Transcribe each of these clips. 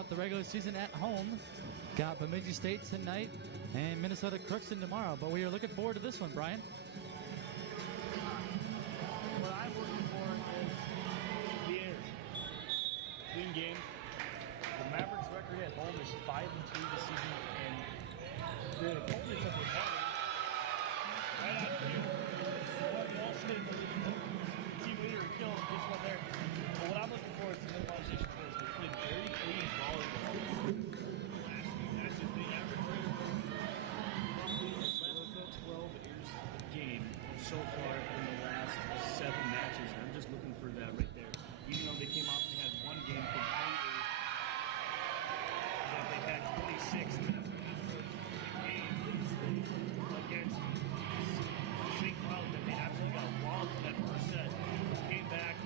out the regular season at home. Got Bemidji State tonight and Minnesota Crookston tomorrow. But we are looking forward to this one, Brian. What I'm looking for is the airs. Clean game. The Mavericks record at home is 5-3 this season, and the opponents that they're having right out here. Team leader and kill this one there. But what I'm looking for is the minimization players. They play very clean volleyball. That's just the average rate. Roughly 12 airs a game so far in the last 7 matches. And I'm just looking for that right there. Even though they came out and had one game completely, that they had 26 minutes of the game against St. Cloud, that they absolutely got walloped in that first set. Came back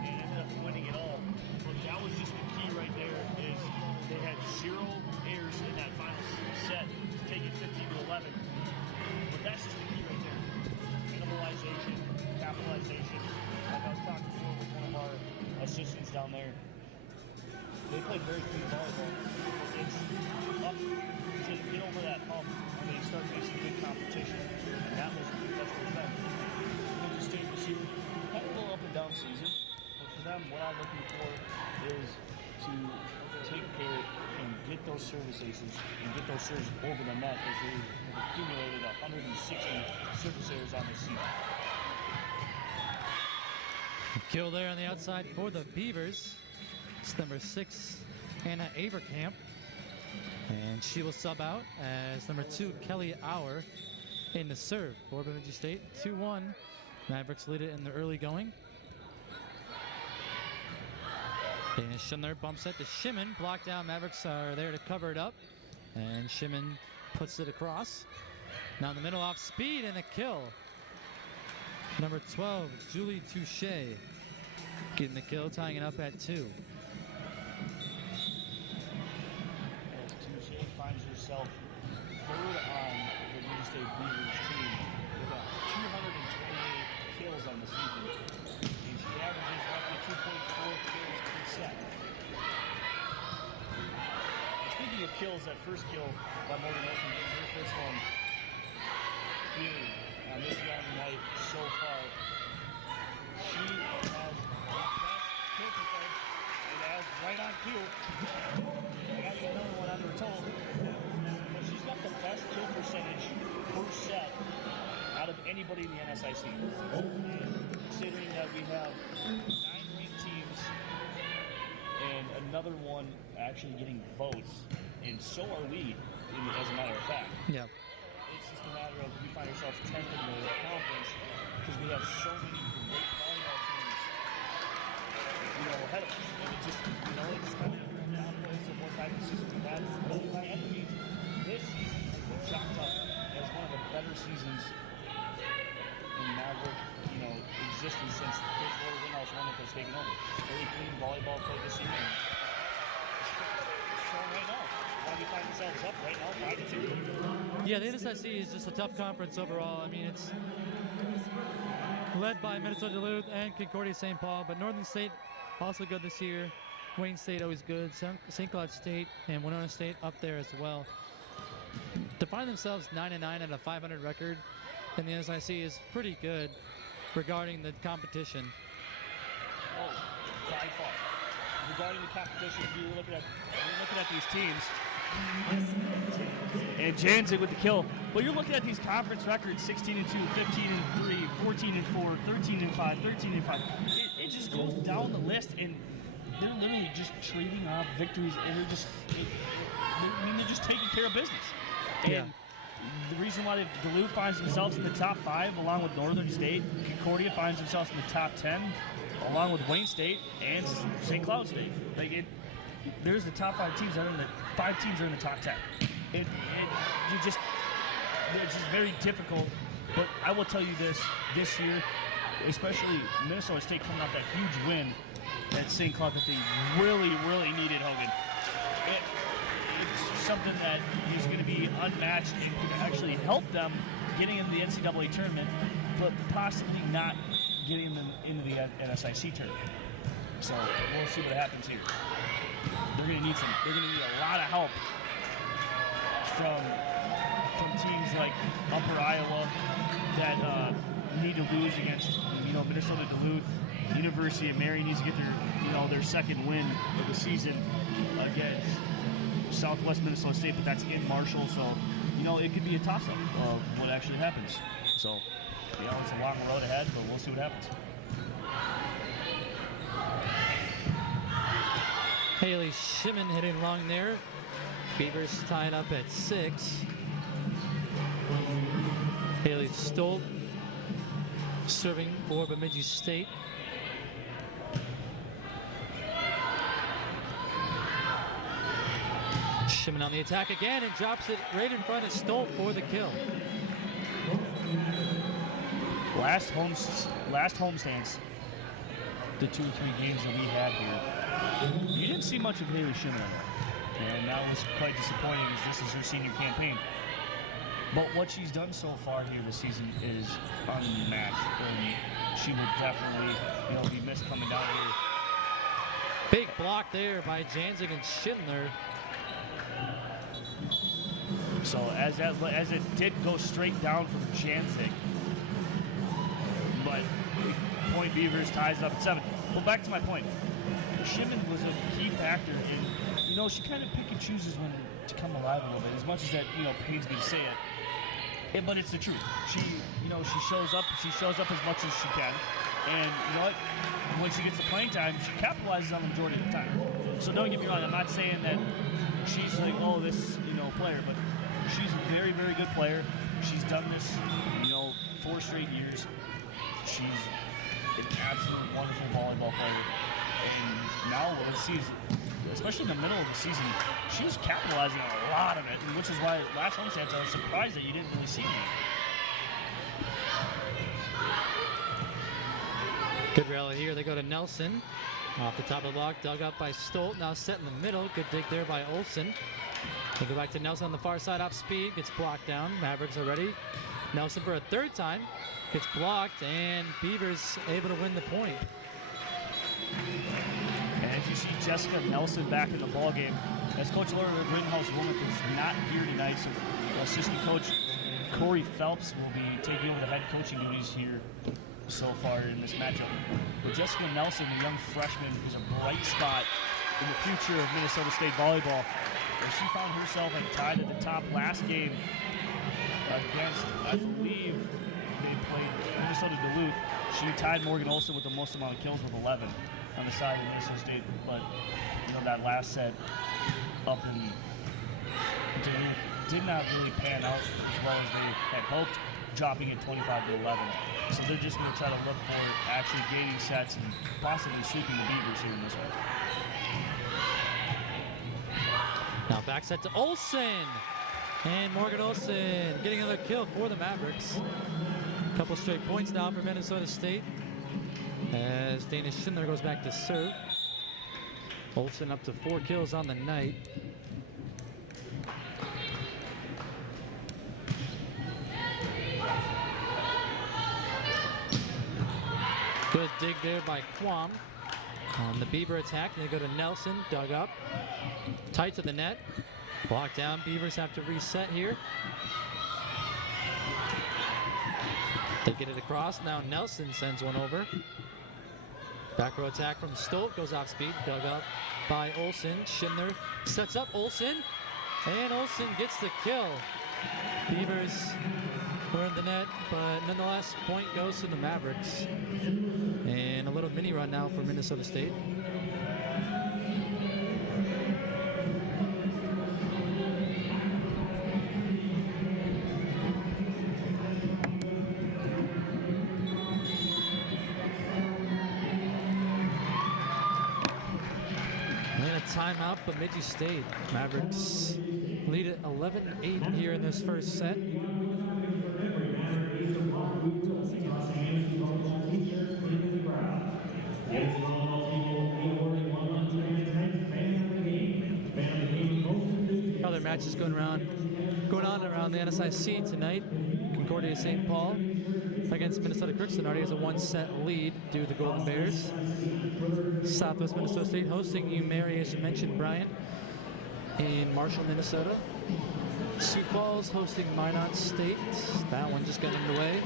and ended up winning it all. But that was just the key right there, is they had 0 airs in that final set to take it 15-11. But that's just the key right there. Minimalization, capitalization. Like I was talking before with one of our assistants down there. They play very clean volleyball. It's up to get over that hump when they start facing good competition. And that's what it's been. Bemidji State this year, had a little up and down season. But for them, what I'm looking for is to take care and get those service aces and get those serves over the net, as they have accumulated 160 service errors on this season. Kill there on the outside for the Beavers. It's number 6, Hannah Averkamp. And she will sub out as number 2, Kelly Auer, in the serve for Bemidji State. 2-1. Mavericks lead it in the early going. Dana Schindler bumps it to Shimon. Blocked down. Mavericks are there to cover it up. And Shimon puts it across. Now in the middle off speed and a kill. Number 12, Julie Touche, getting the kill, tying it up at 2. As Touche finds herself third on the Bemidji State Beavers team with 228 kills on the season. And she averages roughly 2.4 kills per set. And speaking of kills, that first kill by Morgan Olsen, getting her first one here on this round tonight so far. She has the best kill percentage, and as right on cue, I got another one on her toe, but she's got the best kill percentage per set out of anybody in the NSIC. And considering that we have 9 ranked teams and another one actually getting votes, and so are we, as a matter of fact. Yeah. It's just a matter of we find ourselves 10th in the conference because we have so many great volleyball teams, ahead of us. And it just, it's kind of downplays of what type of season we've had. But by any means, this season has been chalked up as one of the better seasons in Maverick, existence since Chris Water-Winhouse Wonderful has taken over. Very clean volleyball play this year. So right now, we find ourselves up right now, 5-2. Yeah, the NSIC is just a tough conference overall. I mean, it's led by Minnesota Duluth and Concordia St. Paul, but Northern State also good this year. Wayne State always good. St. Cloud State and Winona State up there as well. To find themselves 9-9 at a 500 record in the NSIC is pretty good regarding the competition. Oh, by far. Regarding the competition, we're looking at these teams. And Janzig with the kill. But you're looking at these conference records: 16-2, 15-3, 14-4, 13-5, 13-5. It just goes down the list, and they're literally just trading off victories, and they're just taking care of business. And the reason why Duluth finds themselves in the top 5, along with Northern State, Concordia finds themselves in the top 10, along with Wayne State and St. Cloud State. There's the top 5 teams that are in the 5 teams are in the top 10. It's just very difficult. But I will tell you this year, especially Minnesota State coming off that huge win at St. Cloud that they really, really needed, Hogan. It's something that is going to be unmatched and could actually help them getting into the NCAA tournament, but possibly not getting them into the NSIC tournament. So we'll see what happens here. They're gonna need a lot of help from teams like Upper Iowa that need to lose against Minnesota Duluth. University of Mary needs to get their second win of the season against Southwest Minnesota State, but that's in Marshall, so it could be a toss-up of what actually happens. So it's a long road ahead, but we'll see what happens. Haley Shimon hitting long there. Beavers tied up at 6. Haley Stolt serving for Bemidji State. Shimon on the attack again and drops it right in front of Stolt for the kill. Last homestands, the 2 or 3 games that we had here, you didn't see much of Haley Shimon, and that was quite disappointing as this is her senior campaign. But what she's done so far here this season is unmatched, and she would definitely be missed coming down here. Big block there by Janzig and Schindler. So as it did go straight down from Janzig, but Point Beavers ties up at 7. Well, back to my point. Shimon was a key factor in, she kind of pick and chooses when to come alive a little bit, as much as that, pains me to say it. But it's the truth. She shows up as much as she can. And you know what? When she gets the playing time, she capitalizes on the majority of the time. So don't get me wrong, I'm not saying that she's like, this, player, but she's a very, very good player. She's done this, 4 straight years. She's an absolute wonderful volleyball player. And now we'll see, especially in the middle of the season, she was capitalizing on a lot of it, which is why last homestands I was surprised that you didn't really see me. Good rally here. They go to Nelson. Off the top of the block, dug up by Stolt. Now set in the middle. Good dig there by Olsen. They go back to Nelson on the far side off speed. Gets blocked down. Mavericks are ready. Nelson for a 3rd time. Gets blocked, and Beavers able to win the point. And as you see Jessica Nelson back in the ballgame, as Coach Laura Rittenhouse-Wilmuth is not here tonight, so assistant coach Corey Phelps will be taking over the head coaching duties here so far in this matchup. But Jessica Nelson, a young freshman, is a bright spot in the future of Minnesota State volleyball. And she found herself tied at the top last game against, I believe, they played Minnesota Duluth. She tied Morgan Olsen with the most amount of kills with 11 on the side of Minnesota State. But, that last set up in Duluth did not really pan out as well as they had hoped, dropping it 25-11. So they're just going to try to look for actually gaining sets and possibly sweeping the Beavers here in this one. Now back set to Olsen. And Morgan Olsen getting another kill for the Mavericks. A couple straight points now for Minnesota State as Dana Schindler goes back to serve. Olsen up to 4 kills on the night. Good dig there by Quam. On the Beaver attack, they go to Nelson, dug up. Tight to the net. Blocked down. Beavers have to reset here. They get it across. Now Nelson sends one over. Back row attack from Stolt. Goes off speed. Dug up by Olsen. Schindler sets up Olsen. And Olsen gets the kill. Beavers were in the net, but nonetheless, point goes to the Mavericks. And a little mini run now for Minnesota State. And a timeout, Bemidji State. Mavericks lead at 11-8 here in this first set. Other matches going on around the NSIC tonight. Concordia St. Paul against Minnesota Crookston already has a 1-set lead due to the Golden Bears. Southwest Minnesota State hosting UMary, as you mentioned, Brian, in Marshall, Minnesota. Sioux Falls hosting Minot State. That one just got underway.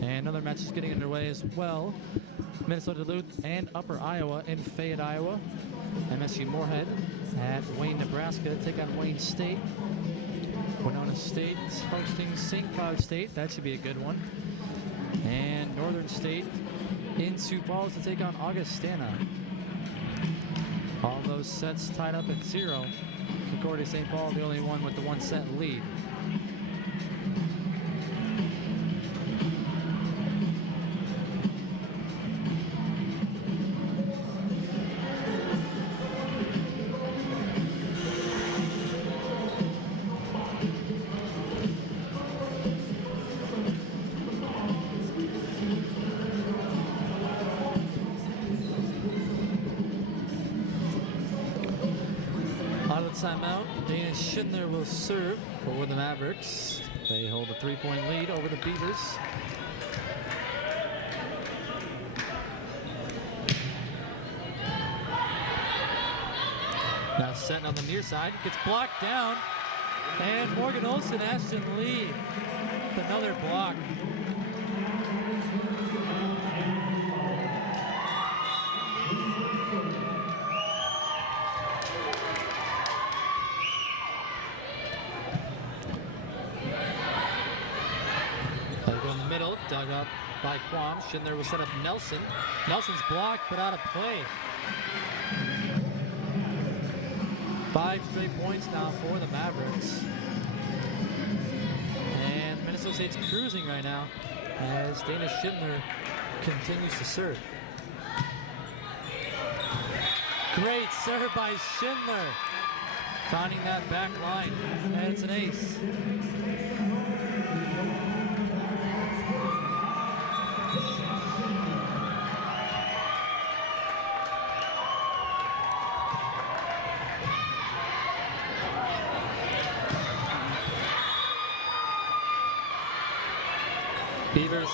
And another match is getting underway as well. Minnesota Duluth and Upper Iowa in Fayette, Iowa. MSU Moorhead at Wayne, Nebraska, take on Wayne State. Winona State hosting St. Cloud State. That should be a good one. And Northern State in Sioux Falls to take on Augustana. All those sets tied up at 0. Concordia St. Paul, the only one with the 1-set lead. Timeout. Dana Schindler will serve for the Mavericks. They hold a 3-point lead over the Beavers. Now setting on the near side, gets blocked down, and Morgan Olson, Ashton Lee, with another block. Dug up by Quam. Schindler will set up Nelson. Nelson's blocked, but out of play. 5 straight points now for the Mavericks. And Minnesota State's cruising right now as Dana Schindler continues to serve. Great serve by Schindler. Finding that back line, and it's an ace. Beavers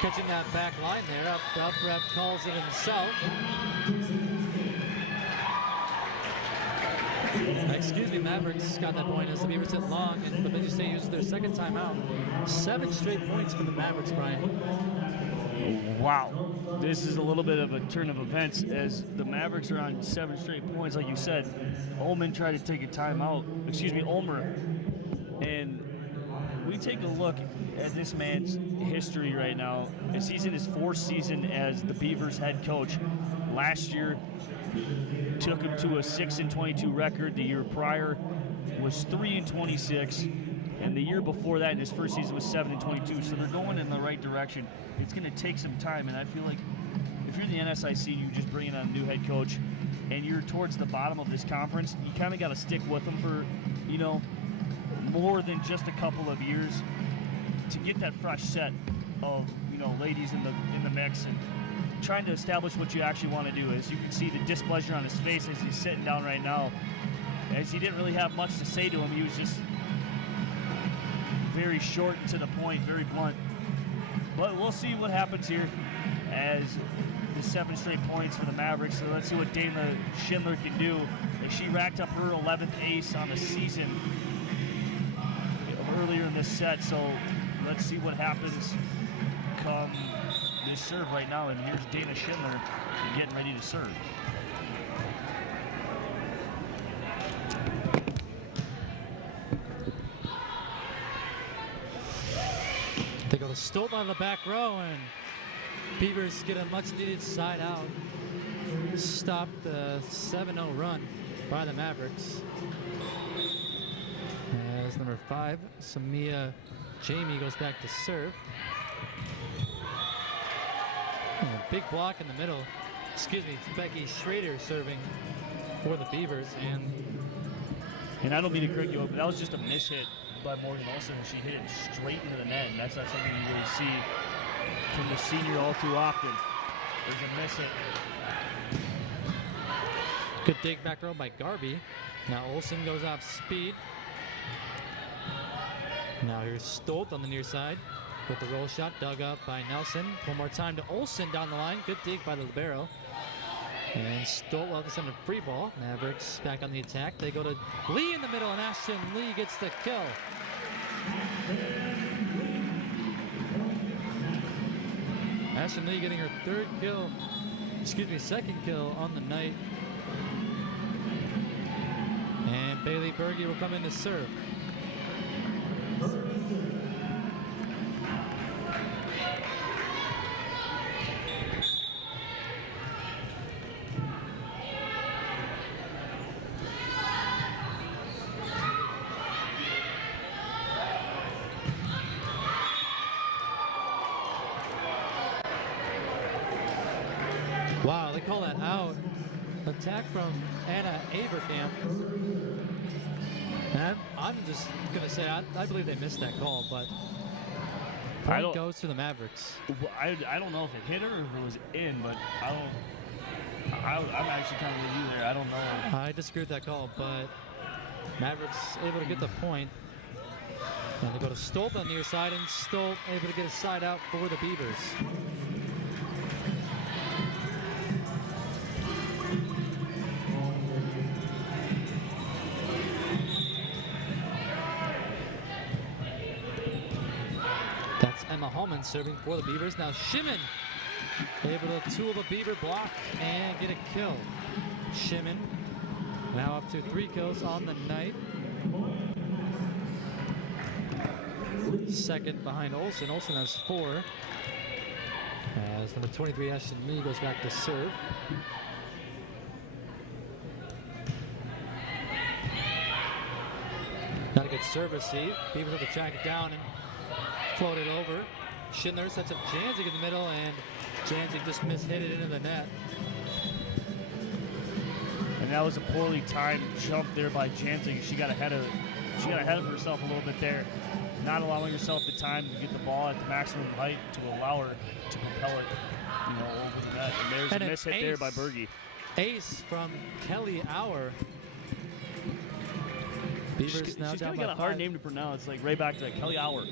catching that back line there. Up ref calls it himself. Excuse me, Mavericks got that point as the Beavers hit long, and Bemidji State uses their second timeout. 7 straight points for the Mavericks, Brian. Wow. This is a little bit of a turn of events as the Mavericks are on 7 straight points. Like you said, Ulmer tried to take a timeout. Ulmer. And we take a look at this man's history right now as he's in his 4th season as the Beavers head coach. Last year took him to a 6-22 record. The year prior was 3-26, and the year before that in his first season was 7-22. So they're going in the right direction. It's going to take some time, and I feel like if you're the NSIC, you just bring in a new head coach, and you're towards the bottom of this conference, you kind of got to stick with them for, more than just a couple of years to get that fresh set of ladies in the mix and trying to establish what you actually want to do. As you can see the displeasure on his face as he's sitting down right now, as he didn't really have much to say to him. He was just very short and to the point, very blunt. But we'll see what happens here as the 7 straight points for the Mavericks. So let's see what Dana Schindler can do as she racked up her 11th ace on the season earlier in this set. So let's see what happens come this serve right now. And here's Dana Schindler getting ready to serve. They go to Stolt on the back row, and Beavers get a much-needed side out. Stop the 7-0 run by the Mavericks. As number 5, Samia Jamie goes back to serve. And a big block in the middle. Excuse me, Becky Schrader serving for the Beavers. And I don't mean to correct you, but that was just a mishit by Morgan Olson. She hit it straight into the net, and that's not something you really see from the senior all too often. There's a miss hit. Good dig back row by Garvey. Now Olson goes off speed. Now here's Stolt on the near side. with the roll shot dug up by Nelson. One more time to Olsen down the line. Good dig by the libero. And Stolt will have to send a free ball. Mavericks back on the attack. They go to Lee in the middle, and Ashton Lee gets the kill. Ashton Lee getting her second kill on the night. And Bailey Berge will come in to serve. Wow, they call that out. Attack from Anna Aberkamp. And I'm just going to say, I believe they missed that call, but point goes to the Mavericks. I don't know if it hit her or if it was in, but I'm actually kind of with you there. I don't know. I disagree with that call, but Mavericks able to get the point. And they go to Stolt on the near side, and Stolt able to get a side out for the Beavers. Hallman serving for the Beavers. Now Shimon able to tool the Beaver block and get a kill. Shimon now up to 3 kills on the night. Second behind Olsen. Olsen has 4. As number 23 Ashton Lee goes back to serve. Not a good serve receive. Beavers have to track it down and float it over. Schindler sets up Janzig in the middle, and Janzig just mishit it into the net. And that was a poorly timed jump there by Janzig. She got ahead of herself a little bit there, not allowing herself the time to get the ball at the maximum height to allow her to propel it, over the net. And there's a mishit there by Berge. Ace from Kelly Auer. Beavers now she's down got by a hard 5. name to pronounce, like right back to Kelly Auer.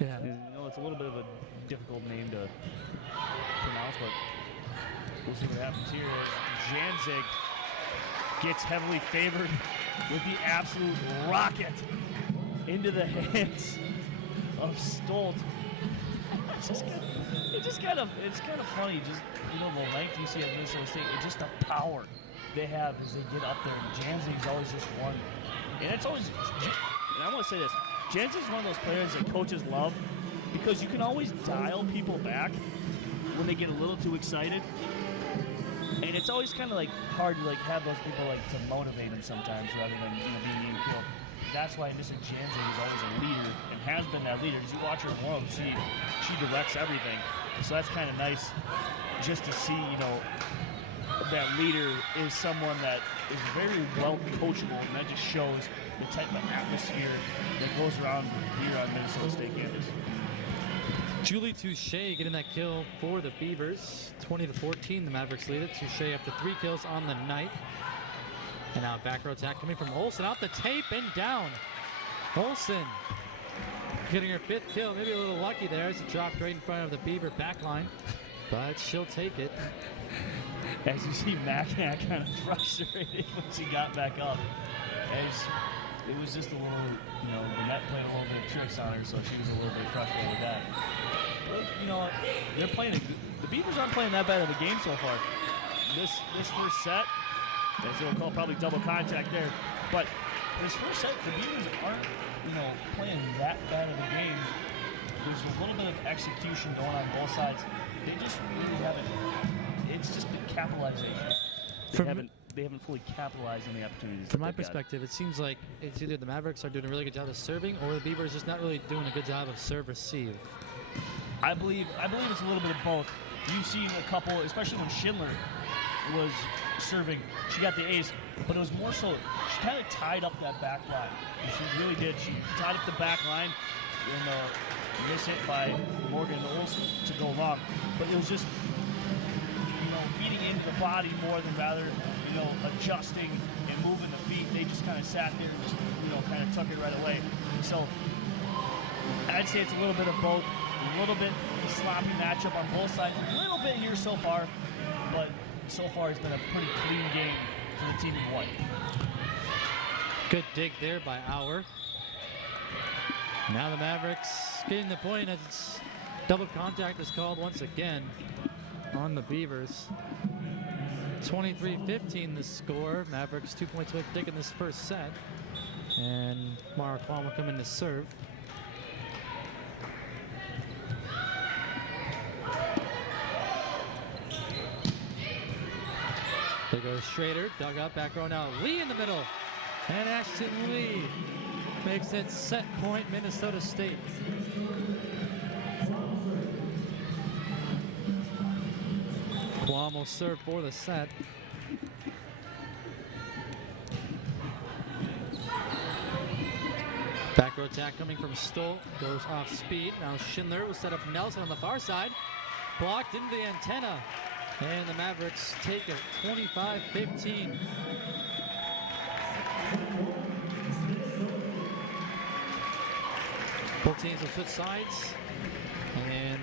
Yeah. It's a little bit of a difficult name to pronounce, but we'll see what happens here. Janzig gets heavily favored with the absolute rocket into the hands of Stolt. It's kind of funny, just the length you see at Minnesota State, and just the power they have as they get up there. And Janzig's always just one, and it's always. And I want to say this: Janzig's one of those players that coaches love because you can always dial people back when they get a little too excited, and it's always kind of like hard to have those people to motivate them sometimes rather than being killed. That's why Mrs. Janzig is always a leader and has been that leader. As you watch her more, she directs everything. So that's kind of nice just to see, that leader is someone that is very well coachable, and that just shows the type of atmosphere that goes around here on Minnesota State campus. Julie Touche getting that kill for the Beavers. 20-14, the Mavericks lead it. Touche up to 3 kills on the night. And now back row attack coming from Olsen off the tape and down. Olsen getting her 5th kill. Maybe a little lucky there as it dropped right in front of the Beaver back line. But she'll take it. As you see, Mackinac kind of frustrated when she got back up. As it was just a little, the net playing a little bit of tricks on her, so she was a little bit frustrated with that. But, they're playing the Beavers aren't playing that bad of a game so far. This first set, as they'll call probably double contact there, but this first set, the Beavers aren't, playing that bad of a game. There's a little bit of execution going on both sides. They just really haven't. It's just been capitalization. They haven't fully capitalized on the opportunities. From my perspective, it seems like it's either the Mavericks are doing a really good job of serving, or the Beavers just not really doing a good job of serve-receive. I believe it's a little bit of both. You've seen a couple, especially when Schindler was serving, she got the ace, but it was more so she kind of tied up that back line. She really did. She tied up the back line and miss hit by Morgan Olsen to go long. But it was just feeding into the body more than rather adjusting and moving the feet. They just kind of sat there and just kind of took it right away. So I'd say it's a little bit of both. A little bit of a sloppy matchup on both sides. A little bit here so far, but so far it's been a pretty clean game for the team of white. Good dig there by Auer. Now the Mavericks getting the point as it's double contact is called once again on the Beavers. 23-15 the score. Mavericks 2 points away from taking this first set. And Mara Kwan will come in to serve. There goes Schrader, dug up, back row now. Lee in the middle. And Ashton Lee makes it set point Minnesota State. Guam will serve for the set. Back row attack coming from Stoll, goes off speed. Now Schindler will set up Nelson on the far side. Blocked into the antenna. And the Mavericks take it 25-15. Both teams will switch sides. And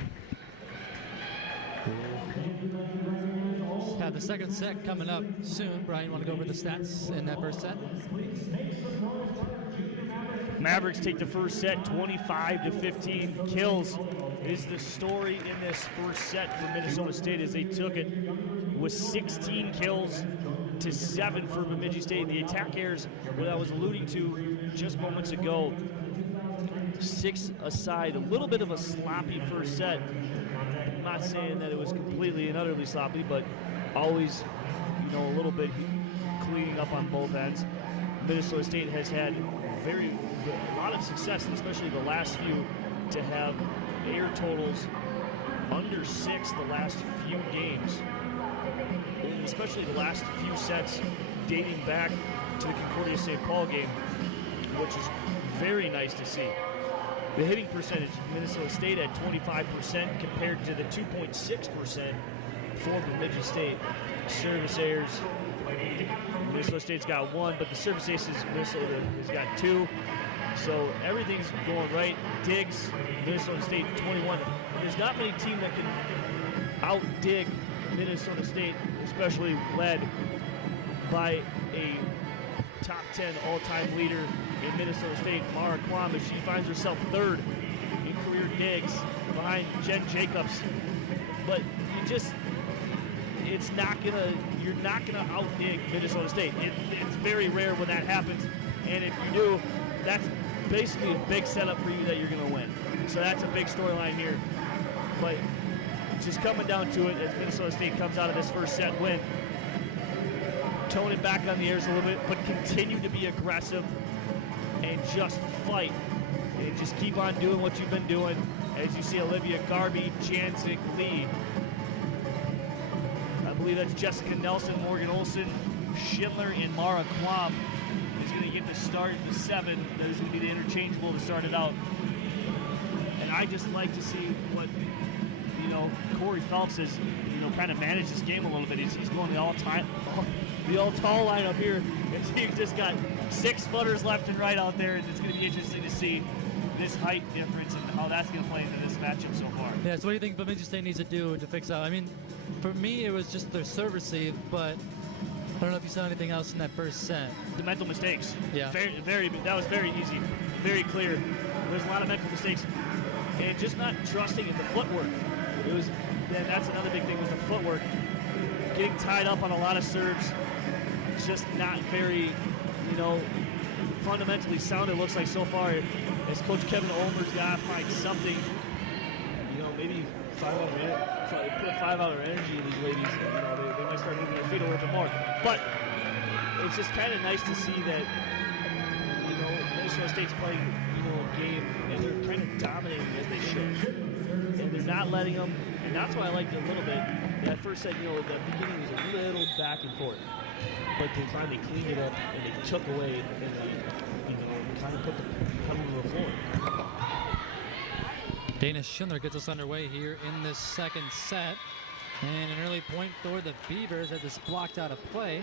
we'll have the second set coming up soon. Brian, you want to go over the stats in that first set? Mavericks take the first set 25-15. Kills is the story in this first set for Minnesota State as they took it with 16 kills to 7 for Bemidji State. The attack errors, what I was alluding to just moments ago, 6 aside, a little bit of a sloppy first set. I'm not saying that it was completely and utterly sloppy, but always, a little bit cleaning up on both ends. Minnesota State has had a lot of success, and especially the last few, to have air totals under 6 the last few games, and especially the last few sets dating back to the Concordia St. Paul game, which is very nice to see. The hitting percentage, Minnesota State at 25% compared to the 2.6% for Bemidji State. Service errors, Minnesota State's got 1, but the service aces, Minnesota has got 2. So everything's going right. Digs, Minnesota State 21. There's not many teams that can out-dig Minnesota State, especially led by a top 10 all-time leader in Minnesota State, Mara Kwame. She finds herself 3rd in career digs behind Jen Jacobs. But you're not gonna out-dig Minnesota State. It's very rare when that happens, and if you do, that's basically a big setup for you that you're gonna win. So that's a big storyline here. But just coming down to it as Minnesota State comes out of this first set win, tone it back on the airs a little bit, but continue to be aggressive and just fight. And just keep on doing what you've been doing. As you see Olivia Garby, Janzik, Lee. I believe that's Jessica Nelson, Morgan Olson, Schindler, and Mara Kwam is going to get the start at the 7. That is going to be the interchangeable to start it out. And I just like to see what, Corey Phelps has, kind of managed this game a little bit. He's going the all-tall lineup here. He's just got 6-footers left and right out there, and it's going to be interesting to see this height difference and how that's going to play into this matchup so far. Yeah, so what do you think Bemidji State needs to do to fix that? I mean, for me, it was just their serve receive, but I don't know if you saw anything else in that first set. The mental mistakes. Yeah. That was very easy, very clear. There's a lot of mental mistakes. And just not trusting in the footwork. That's another big thing was the footwork. Getting tied up on a lot of serves. Just not very, fundamentally sound, it looks like so far. As Coach Kevin Olmer's got to find something, maybe put 5 hour energy in these ladies. They might start moving their feet a little bit more. But it's just kind of nice to see that, Minnesota State's playing, a game, and they're kind of dominating as they should. And they're not letting them, and that's why I liked it a little bit. That first set, the beginning was a little back and forth. But they finally cleaned it up, and they took away, and they, kind of put the pedal to the floor. Dana Schindler gets us underway here in this second set. And an early point for the Beavers that just blocked out of play.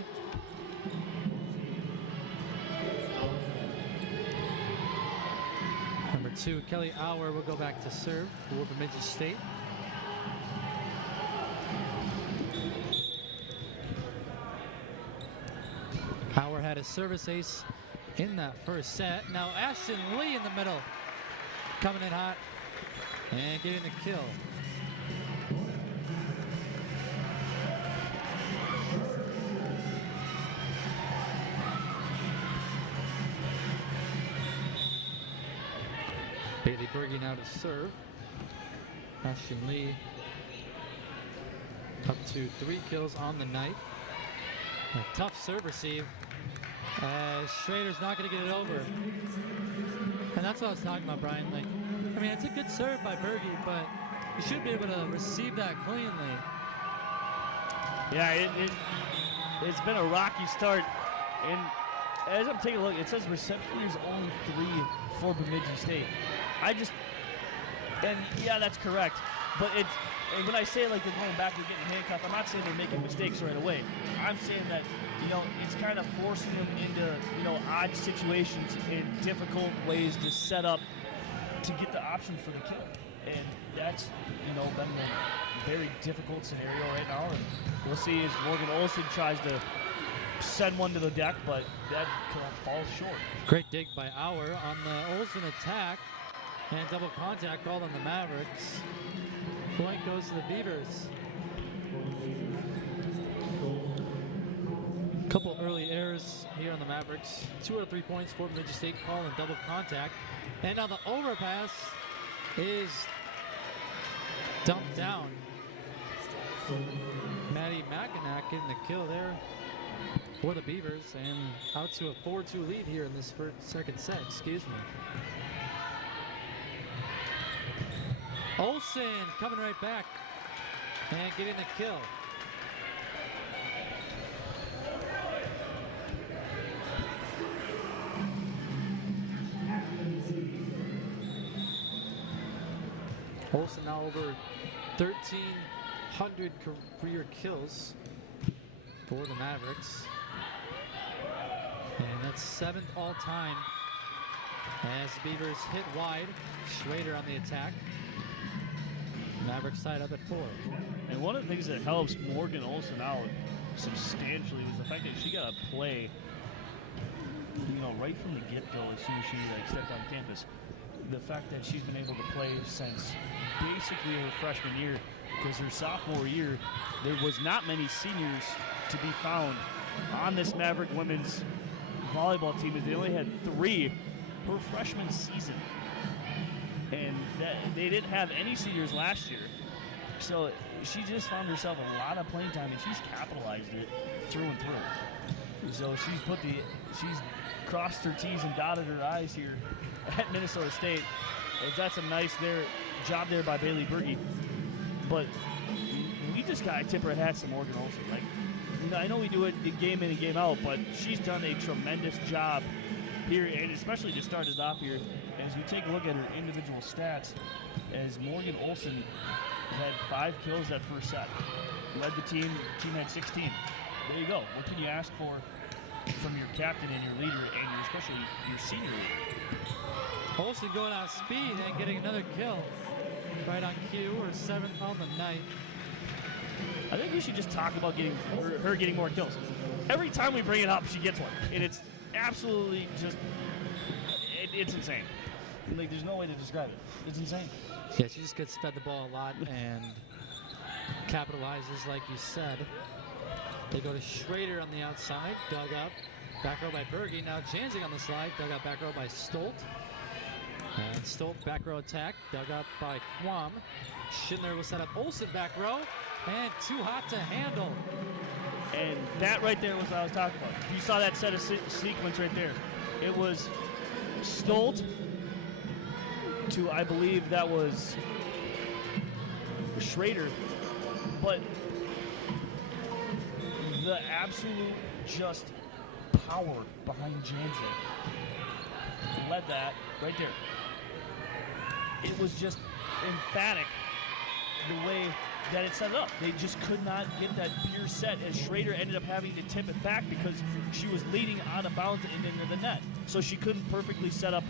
Number 2, Kelly Auer will go back to serve for Bemidji State. Auer had a service ace in that first set. Now Ashton Lee in the middle, coming in hot and getting the kill. Bailey Berge now to serve. Ashton Lee up to 3 kills on the night. A tough serve receive. Schrader's not going to get it over. And that's what I was talking about, Brian. Like, I mean, it's a good serve by Berge, but you should be able to receive that cleanly. Yeah, it's been a rocky start. And as I'm taking a look, it says reception is only 3 for Bemidji State. And yeah, that's correct. But and when I say like they're going back, they're getting handcuffed, I'm not saying they're making mistakes right away. I'm saying that, it's kind of forcing them into, odd situations and difficult ways to set up to get the option for the kill. And that's, been a very difficult scenario right now. And we'll see as Morgan Olson tries to send one to the deck, but that falls short. Great dig by Auer on the Olson attack. And double contact called on the Mavericks. Point goes to the Beavers. Couple early errors here on the Mavericks. 2 out of 3 points for Bemidji State, call and double contact. And now the overpass is dumped down. Maddie Mackinac getting the kill there for the Beavers, and out to a 4-2 lead here in this second set. Excuse me. Olsen coming right back and getting the kill. Olsen now over 1,300 career kills for the Mavericks. And that's 7th all time as the Beavers hit wide. Schrader on the attack. Mavericks tied up at 4. And one of the things that helps Morgan Olson out substantially was the fact that she got to play, right from the get-go as soon as she stepped on campus. The fact that she's been able to play since basically her freshman year, because her sophomore year, there was not many seniors to be found on this Maverick women's volleyball team, as they only had 3 her freshman season. And they didn't have any seniors last year. So she just found herself a lot of playing time, and she's capitalized it through and through. So she's crossed her T's and dotted her I's here at Minnesota State. That's a nice job there by Bailey Berge. But we just got to tip our hats to Morgan Olson. I know we do it game in and game out, but she's done a tremendous job here, and especially just started off here. As we take a look at her individual stats, as Morgan Olson had 5 kills that first set, led the team had 16. There you go. What can you ask for from your captain and your leader, and especially your senior leader? Olson going out speed and getting another kill right on cue, or 7th on the night. I think we should just talk about her getting more kills. Every time we bring it up, she gets one, and it's absolutely just it's insane. There's no way to describe it. It's insane. Yeah, she just gets fed the ball a lot and capitalizes, like you said. They go to Schrader on the outside, dug up, back row by Berge. Now Janzig on the slide, dug up back row by Stolt. And Stolt back row attack, dug up by Quam. Schindler will set up Olsen back row, and too hot to handle. And that right there was what I was talking about. You saw that set of sequence right there. It was Stolt to, I believe that was Schrader, but the absolute just power behind Janzig led that right there. It was just emphatic the way that it set it up. They just could not get that pure set, as Schrader ended up having to tip it back because she was leading out of bounds and into the net. So she couldn't perfectly set up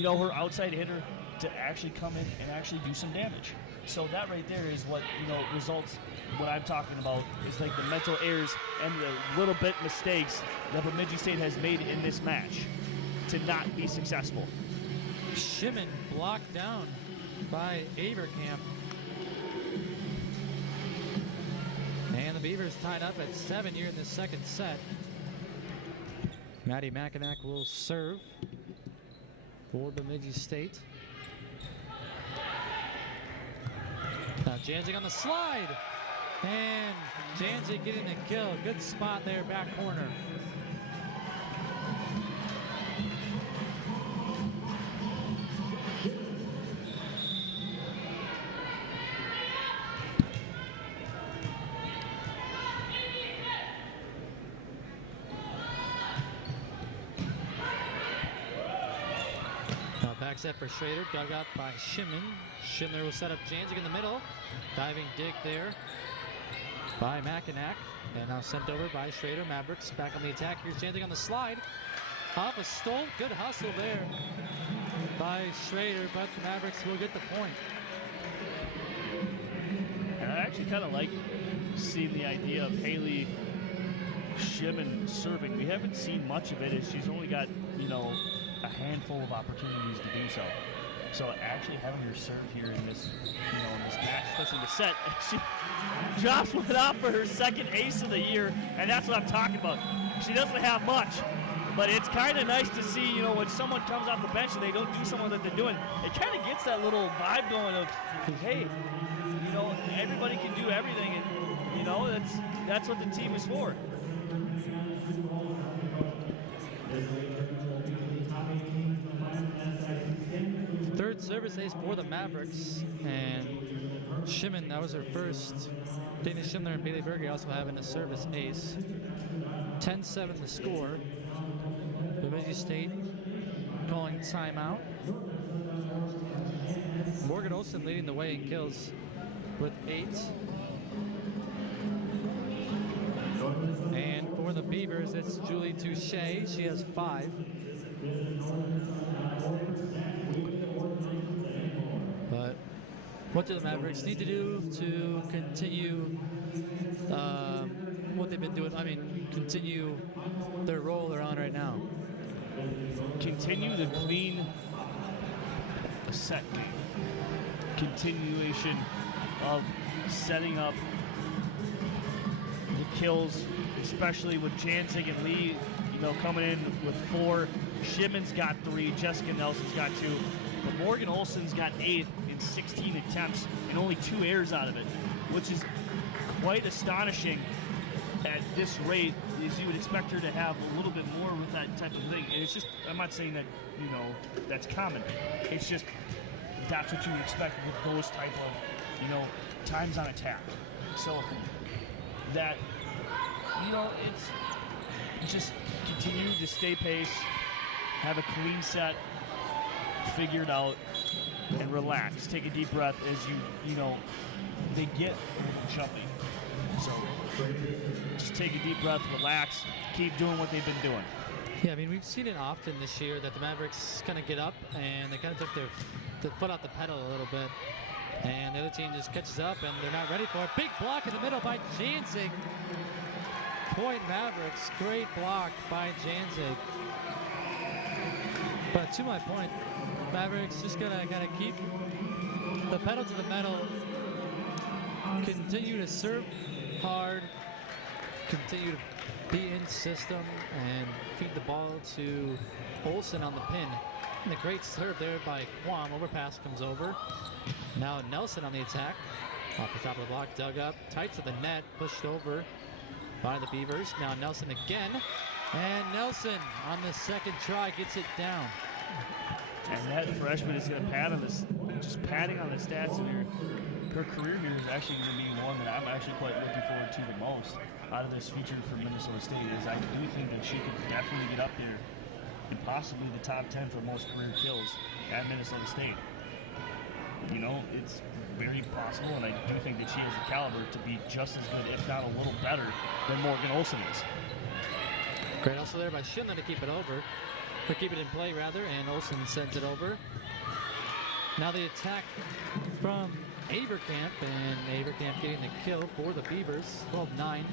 her outside hitter to actually come in and actually do some damage. So that right there is what, results, what I'm talking about, is like the mental errors and the little bit mistakes that Bemidji State has made in this match to not be successful. Shimon blocked down by Averkamp. And the Beavers tied up at 7 here in the second set. Maddie Mackinac will serve for Bemidji State. Now Janzik on the slide. And Janzik getting the kill. Good spot there, back corner. Back set for Schrader, dug out by Shimon. Schindler will set up Janzik in the middle. Diving dig there by Mackinac. And now sent over by Schrader. Mavericks back on the attack. Here's Janzik on the slide. Off a stole. Good hustle there by Schrader, but the Mavericks will get the point. And I actually kind of like seeing the idea of Haley Shimon serving. We haven't seen much of it, as she's only got, a handful of opportunities to do so. So actually having her serve here in this, in this match, especially in the set, she drops one off for her second ace of the year, and that's what I'm talking about. She doesn't have much, but it's kind of nice to see, when someone comes off the bench and they don't do something that they're doing, it kind of gets that little vibe going of, hey, everybody can do everything, and that's what the team is for. Third service ace for the Mavericks, and Shimon, that was her first. Dana Schindler and Bailey Berger also having a service ace. 10-7 the score. Bemidji State calling timeout. Morgan Olsen leading the way in kills with 8. And for the Beavers, it's Julie Touche. She has 5. But what do the Mavericks need to do to continue what they've been doing? Continue their role they're on right now. Continue the clean set game. Continuation of setting up the kills, especially with Janzik and Lee, coming in with 4. Shimon's got 3. Jessica Nelson's got 2. But Morgan Olsen's got 8 in 16 attempts and only 2 errors out of it, which is quite astonishing at this rate, as you would expect her to have a little bit more with that type of thing. And it's just, I'm not saying that, that's common. It's just, that's what you would expect with those type of, times on attack. So that, it's just continue to stay pace, have a clean set, figure it out, and relax. Take a deep breath as they get jumpy. So just take a deep breath, relax, keep doing what they've been doing. Yeah, we've seen it often this year that the Mavericks kind of get up and they kind of took their foot off the pedal a little bit. And the other team just catches up and they're not ready for it. Big block in the middle by Janzik. Point Mavericks, great block by Janzik. But to my point, Mavericks just gotta keep the pedal to the metal, continue to serve hard, continue to be in system, and feed the ball to Olsen on the pin. And a great serve there by Quam. Overpass comes over. Now Nelson on the attack. Off the top of the block, dug up, tight to the net, pushed over by the Beavers. Now Nelson again. And Nelson on the second try gets it down. And that freshman is going to pad on this, just padding on the stats in her career here is actually going to be one that I'm actually quite looking forward to the most out of this feature for Minnesota State. Is I do think that she could definitely get up there and possibly the top 10 for most career kills at Minnesota State. It's very possible, and I do think that she has the caliber to be just as good, if not a little better, than Morgan Olsen is. Great hustle there by Schindler to keep it over. or keep it in play rather, and Olsen sends it over. Now the attack from Avercamp, and Avercamp getting the kill for the Beavers, 12-9.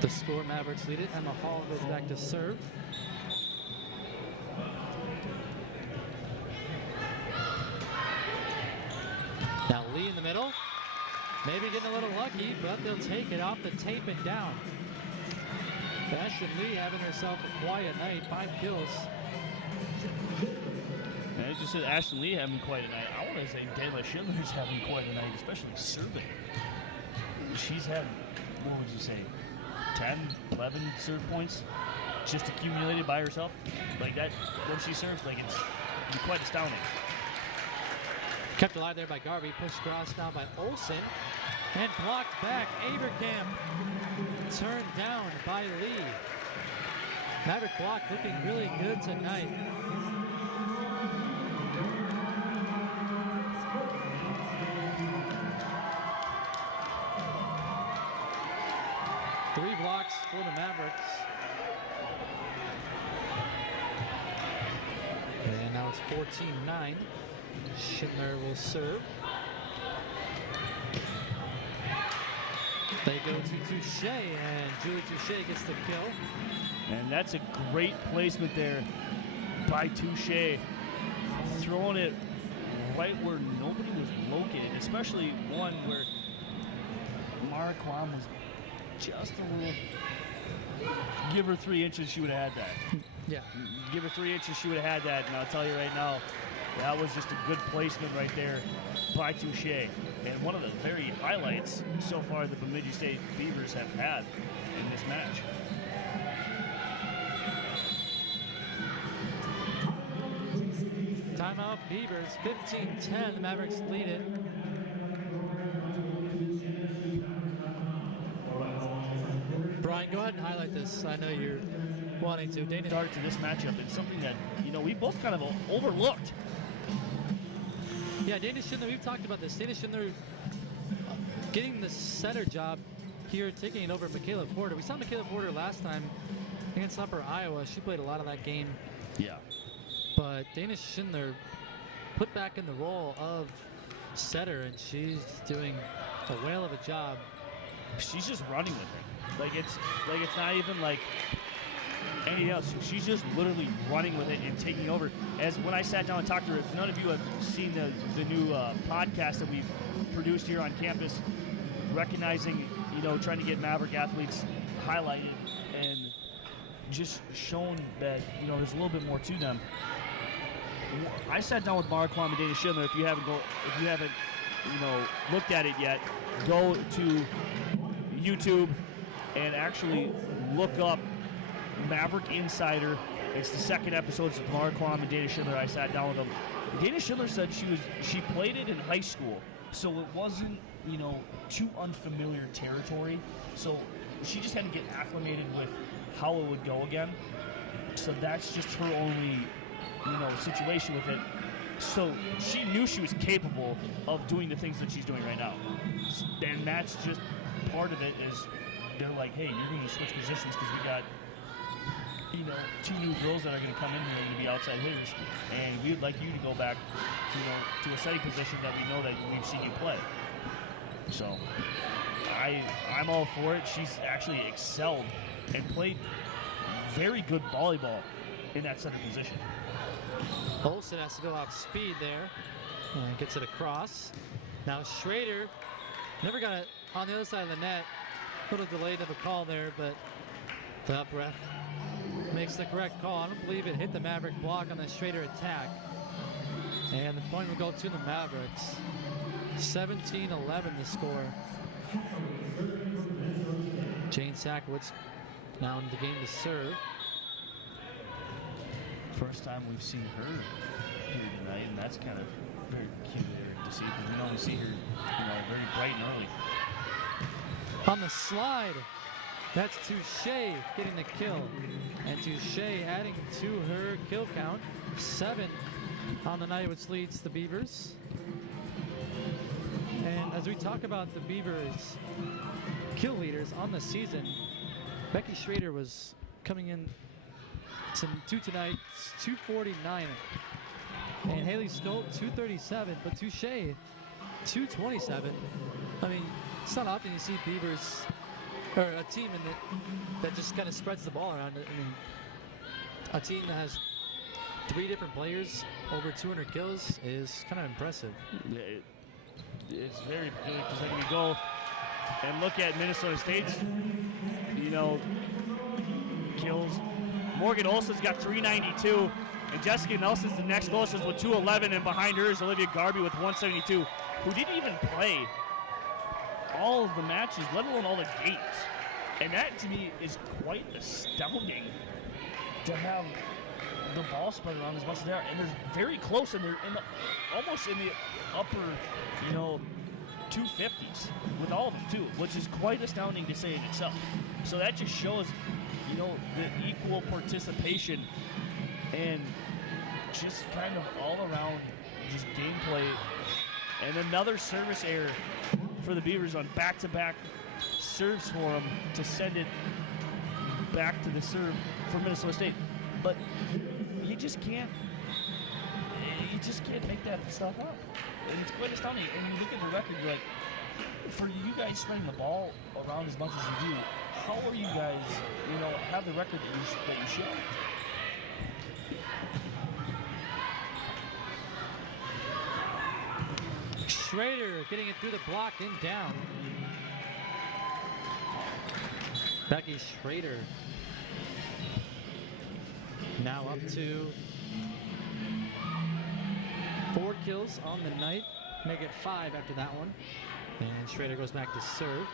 The score, Mavericks lead it. Emma Hall goes back to serve. Now Lee in the middle. Maybe getting a little lucky, but they'll take it off the tape and down. Ashton Lee having herself a quiet night, 5 kills. And I just said Ashton Lee having quite a night. I want to say Dayla Schindler's having quite a night, especially serving. She's had, what would you say, 10, 11 serve points just accumulated by herself. Like that, when she serves, like it's quite astounding. Kept alive there by Garvey, pushed across now by Olsen, and blocked back. Avercamp turned down by Lee. Maverick block looking really good tonight. Three blocks for the Mavericks. And now it's 14-9. Schindler will serve. They go to Touche, and Julie Touche gets the kill. And that's a great placement there by Touche. Throwing it right where nobody was located, especially one where Mara Kwam was just a little. Give her 3 inches, she would have had that. Yeah. Give her 3 inches, she would have had that. And I'll tell you right now, that was just a good placement right there by Touche. And one of the very highlights so far the Bemidji State Beavers have had in this match. Timeout Beavers, 15-10. The Mavericks lead it. Brian, go ahead and highlight this. I know you're wanting to. Dana Start to this matchup. It's something that, you know, we both kind of overlooked. Yeah, Dana Schindler, we've talked about this. Dana Schindler getting the setter job here, taking it over Michaela Porter. We saw Michaela Porter last time against Upper Iowa. She played a lot of that game. Yeah. But Dana Schindler put back in the role of setter, and she's doing a whale of a job. She's just running with it. Like it's not even like anything else. She's just literally running with it and taking over. As when I sat down and talked to her, if none of you have seen the new podcast that we've produced here on campus, recognizing, you know, trying to get Maverick athletes highlighted and just shown that, you know, there's a little bit more to them. I sat down with Mara Kwam and Dana Schindler. If you haven't, you know, looked at it yet, go to YouTube and actually look up Maverick Insider. It's the second episode of Mara Kwam and Dana Schindler. I sat down with them. Dana Schindler said she played it in high school, so it wasn't, you know, too unfamiliar territory. So she just had to get acclimated with how it would go again. So that's just her only, you know, situation with it. So she knew she was capable of doing the things that she's doing right now. And that's just part of it is they're like, hey, you're going to switch positions because we got, you know, 2 new girls that are going to come in here to be outside hitters, and we would like you to go back to, you know, to a setting position that we know that we've seen you play. So I'm all for it. She's actually excelled and played very good volleyball in that center position. Olsen has to go off speed there and gets it across. Now Schrader never got it on the other side of the net. A little delayed of a call there, but the up ref makes the correct call. I don't believe it hit the Maverick block on the Schrader attack. And the point will go to the Mavericks. 17-11 the score. Jane Sakowitz now in the game to serve. First time we've seen her here tonight, and that's kind of very cute to see because we normally see her, you know, very bright and early. On the slide, that's Touche getting the kill. And Touche adding to her kill count. 7 on the night, which leads the Beavers. And as we talk about the Beavers kill leaders on the season, Becky Schrader was coming in two tonight, 249. And Haley Stolt, 237, but Touche, 227. I mean, it's not often you see Beavers, or a team that just kind of spreads the ball around. I mean, a team that has 3 different players over 200 kills is kind of impressive. Yeah, it's very good because then you go and look at Minnesota State's, kills. Morgan Olson's got 392, and Jessica Nelson's the next closest with 211, and behind her is Olivia Garby with 172, who didn't even play all of the matches, let alone all the games. And that, to me, is quite astounding to have the ball spread around as much as they are. And they're very close, and they're almost in the upper, 250s with all of them, too, which is quite astounding to say in itself. So that just shows, the equal participation and just kind of all around just gameplay. And another service error for the Beavers on back-to-back serves for them to send it back to the serve for Minnesota State. But you just can't make that stuff up. And it's quite astounding. And you look at the record, you're like, for you guys spreading the ball around as much as you do, how are you guys, have the record that you should? Schrader getting it through the block and down. Becky Schrader now up to 4 kills on the night. Make it 5 after that one. And Schrader goes back to serve.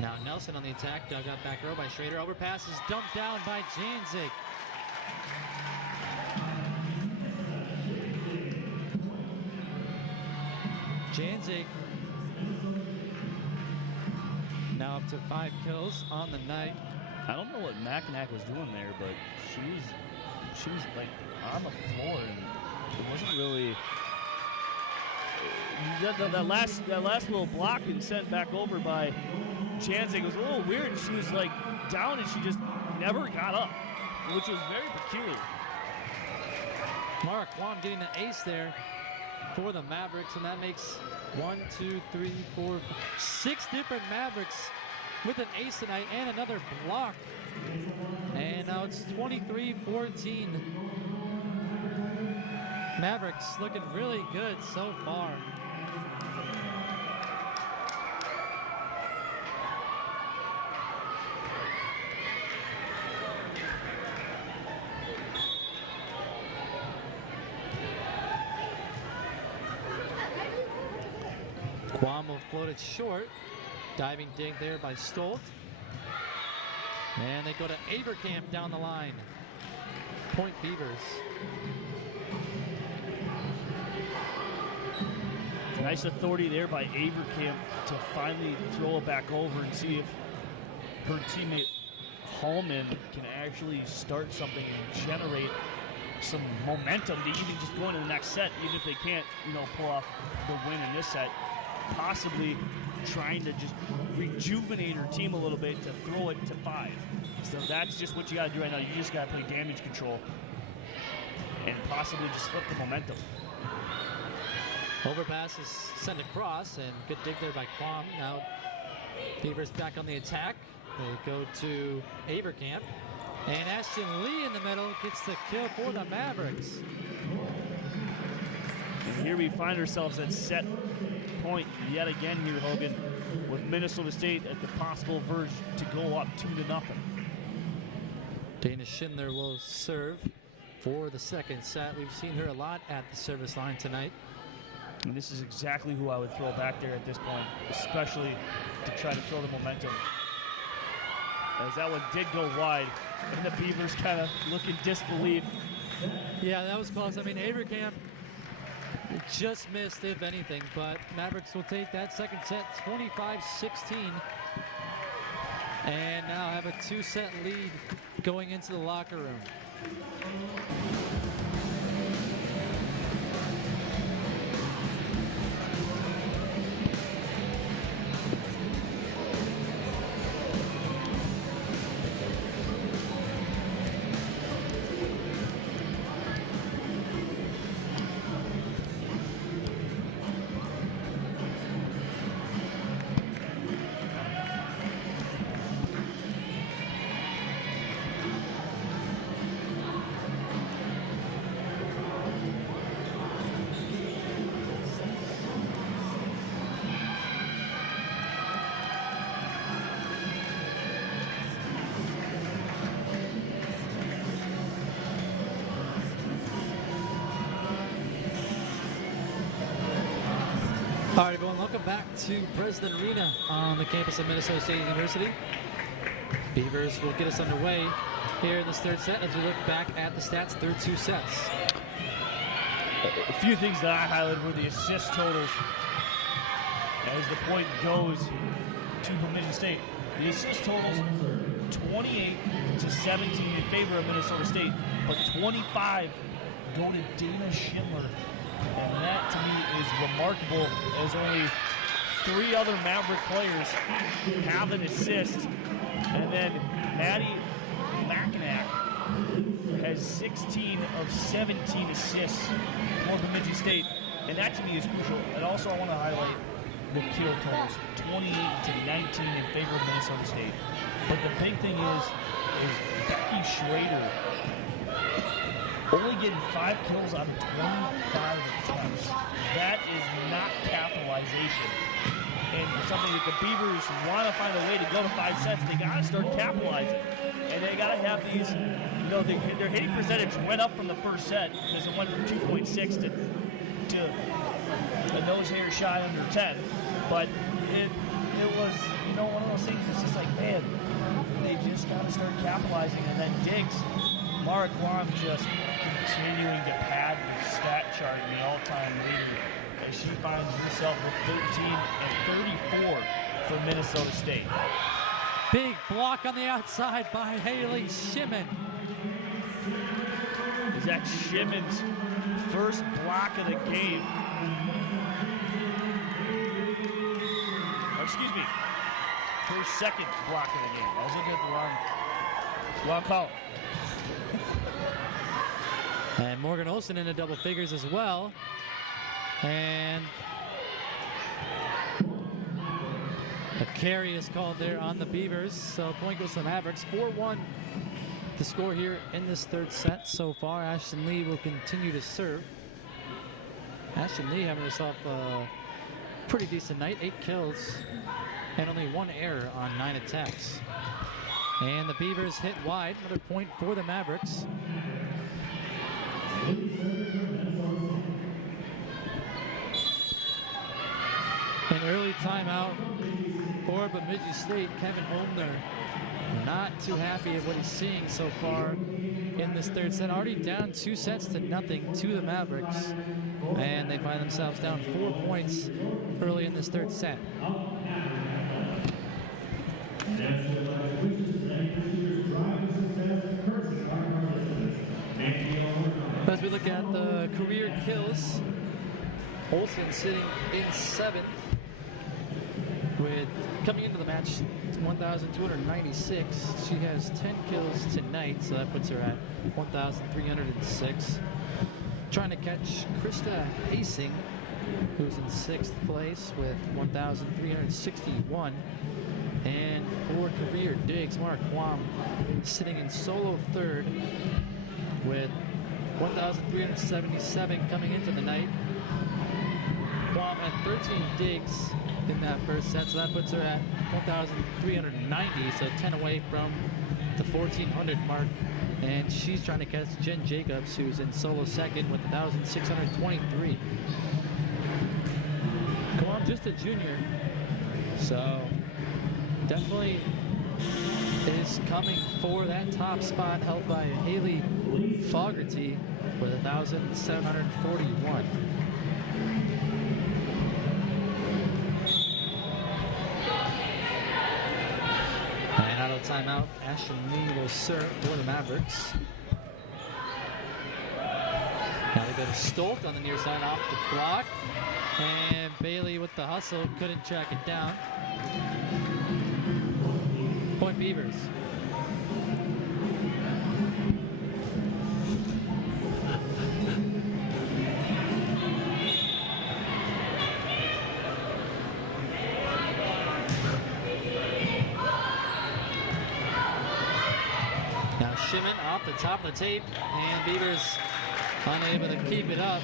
Now Nelson on the attack, dug up back row by Schrader. Overpass is dumped down by Janzik. Janzik now up to 5 kills on the night. I don't know what Mackinac was doing there, but she was like on the floor, and it wasn't really that last little block and sent back over by Janzik was a little weird. She was like down and she just never got up, which was very peculiar. Mara Kwan getting the ace there for the Mavericks, and that makes 1, 2, 3, 4, 6 different Mavericks with an ace tonight and another block. And now it's 23-14. Mavericks looking really good so far. Guamo floated short. Diving dig there by Stolt. And they go to Abercamp down the line. Point Beavers. Nice authority there by Abercamp to finally throw it back over and see if her teammate Hallman can actually start something and generate some momentum to even just go into the next set, even if they can't, pull off the win in this set. Possibly trying to just rejuvenate her team a little bit to throw it to 5. So that's just what you got to do right now. You just got to play damage control and possibly just flip the momentum. Overpass is sent across, and good dig there by Quam. Now Beavers back on the attack. They go to Abercamp. And Ashton Lee in the middle gets the kill for the Mavericks. And here we find ourselves at set point yet again here, Hogan, with Minnesota State at the possible verge to go up 2-0. Dana Schindler will serve for the second set. We've seen her a lot at the service line tonight. And this is exactly who I would throw back there at this point, especially to try to throw the momentum. As that one did go wide, and the Beavers kind of look in disbelief. Yeah, that was close. I mean, Abercamp just missed, if anything, but Mavericks will take that second set 25-16 and now have a 2-set lead going into the locker room. All right, everyone, welcome back to President Arena on the campus of Minnesota State University. Beavers will get us underway here in this third set as we look back at the stats through 2 sets. A few things that I highlighted were the assist totals as the point goes to Bemidji State. The assist totals 28-17 in favor of Minnesota State, but 25 go to Dana Schindler. And that to me is remarkable, as only 3 other Maverick players have an assist. And then Maddie Mackinac has 16 of 17 assists for Bemidji State. And that to me is crucial. And also I want to highlight the kill totals, 28-19 in favor of Minnesota State. But the big thing is Becky Schrader only getting 5 kills on 25 attempts. That is not capitalization. And something that the Beavers want to find a way to go to 5 sets, they got to start capitalizing. And they got to have these, you know, their hitting percentage went up from the first set because it went from 2.6 to a nose hair shy under 10. But it was, you know, one of those things. It's just like, man, they just got to start capitalizing. And then Diggs, Mara Kwam just continuing to pad the stat chart in the all-time leader as she finds herself with 13 and 34 for Minnesota State. Big block on the outside by Haley Shimon. Is that Shimon's first block of the game? Or excuse me, her second block of the game. I was looking at the wrong column. And Morgan Olsen into double figures as well. And a carry is called there on the Beavers. So point goes to the Mavericks. 4-1 the score here in this third set so far. Ashton Lee will continue to serve. Ashton Lee having herself a pretty decent night. 8 kills and only 1 error on 9 attacks. And the Beavers hit wide. Another point for the Mavericks. An early timeout for Bemidji State. Kevin Holmner not too happy with what he's seeing so far in this third set. Already down 2 sets to nothing to the Mavericks. And they find themselves down 4 points early in this third set. As we look at the career kills, Olsen sitting in 7th with, coming into the match, 1,296. She has 10 kills tonight, so that puts her at 1,306. Trying to catch Krista Hasing, who's in 6th place with 1,361. And for career digs, Mark Kwam sitting in solo 3rd with 1,377 coming into the night. Kwam had 13 digs in that first set, so that puts her at 1,390, so 10 away from the 1,400 mark. And she's trying to catch Jen Jacobs, who's in solo 2nd with 1,623. Kwam just a junior, so definitely is coming for that top spot, held by Haley Fogarty with 1,741. And out of timeout, Ashton Lee will serve for the Mavericks. Now they go to Stolt on the near side off the block. And Bailey with the hustle couldn't track it down. Point Beavers. Now Shimon off the top of the tape, and Beavers unable to keep it up.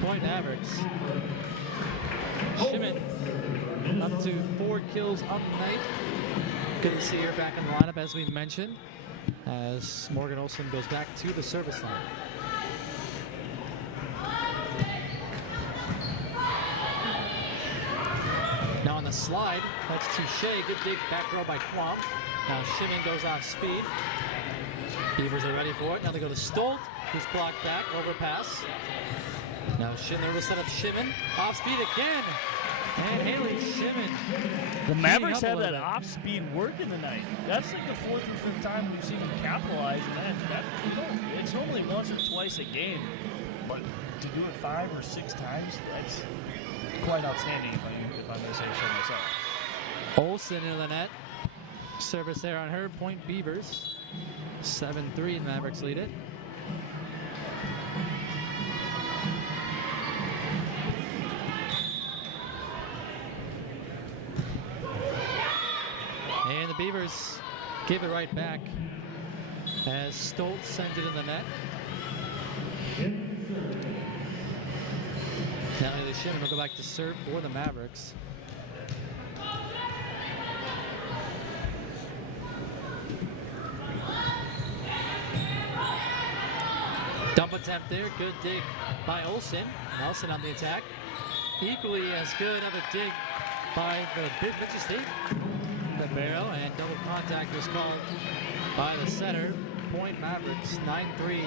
Point Mavericks. Shimon up to 4 kills on the night. Good to see her back in the lineup, as we mentioned, as Morgan Olsen goes back to the service line. the slide. That's Touche. Good dig back row by Quam. Now Shimon goes off speed. Beavers are ready for it. Now they go to Stolt, who's blocked back. Overpass. Now Schindler will set up Shimon. Off speed again. And Haley Shimon. The Mavericks have that off-speed working tonight. That's like the 4th or 5th time we've seen them capitalize on that. It's normally once or twice a game, but to do it 5 or 6 times, that's quite outstanding if I'm going to say so myself. Olsen into the net. Service there on her. Point Beavers. 7-3, the Mavericks lead it. And the Beavers give it right back as Stoltz sends it in the net. Now the Shimon will go back to serve for the Mavericks. Dump attempt there, good dig by Olsen. Nelson on the attack. Equally as good of a dig by the Bemidji State. The barrel, and double contact was called by the setter. Point Mavericks, 9-3.